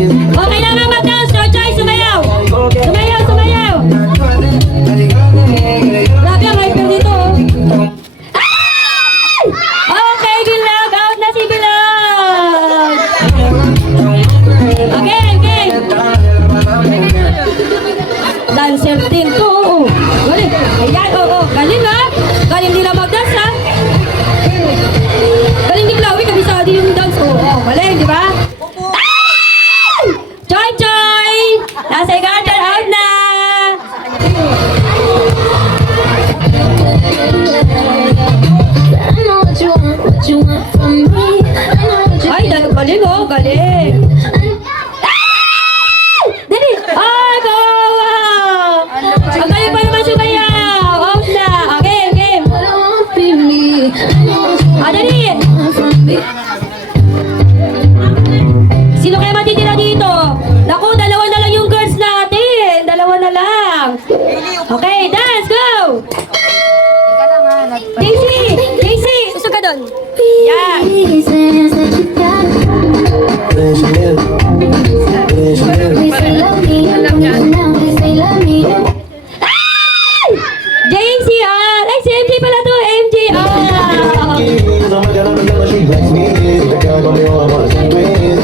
O, kailangan mag-dance. No choice, sumayaw. Sumayaw, sumayaw. Grabe ang hyper dito. Ay! Okay, Bilog. Out na si Bilog. Okay, okay. Dancer din to. Galing. Ayan, oo. Galing ha. Galing nila mag-dance ha. Galing ni Chloe. Kabisado yung dance. Oo, galing, di ba? Ay! Choy, Choy! Nasa garden out na! Ay, galing oh, galing. Ay! Dali! Ay, kawawa! Ang galing pa naman sumayaw! Out na! Okay, okay. Ah, dali! Sino kaya matitira dito? Naku, dalawa na lang yung girls natin. Dalawa na lang. Okay, dance, go! Daisy! Daisy! Gusto ka doon? Yan! Ay! Daisy, ah! Ay, si MJ pala to! MJ, ah!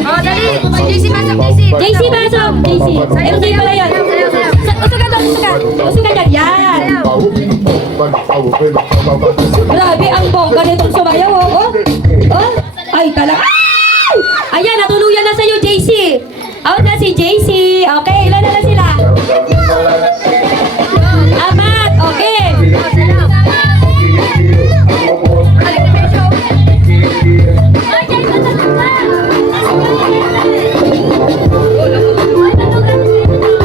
Oh, dali! JC, pasok, JC! Daisy, pasok! Daisy! MJ pala yun! Gusto ka doon! Gusto ka! Gusto ka dyan! Yan! Grabe, ang bongga nitong sumayaw, oh! Oh! Ay, talaga! Ay! Ayan, natuluyan na sa'yo, JC! Out na si JC! Okay, ilan na sila? Apat! Okay!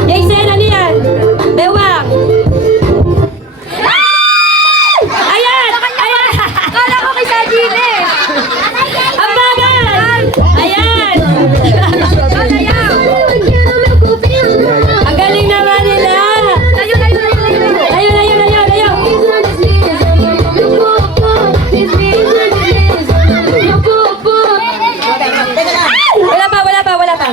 Jason, ano yan? Bewang! Ay! Ayan! Ayan! Kala ko kay Sajin eh! Ang bagal! Ayan! Ang galing naman nila! Layo, layo, layo, layo! Layo, layo, layo, layo! Wala pa, wala pa, wala pa.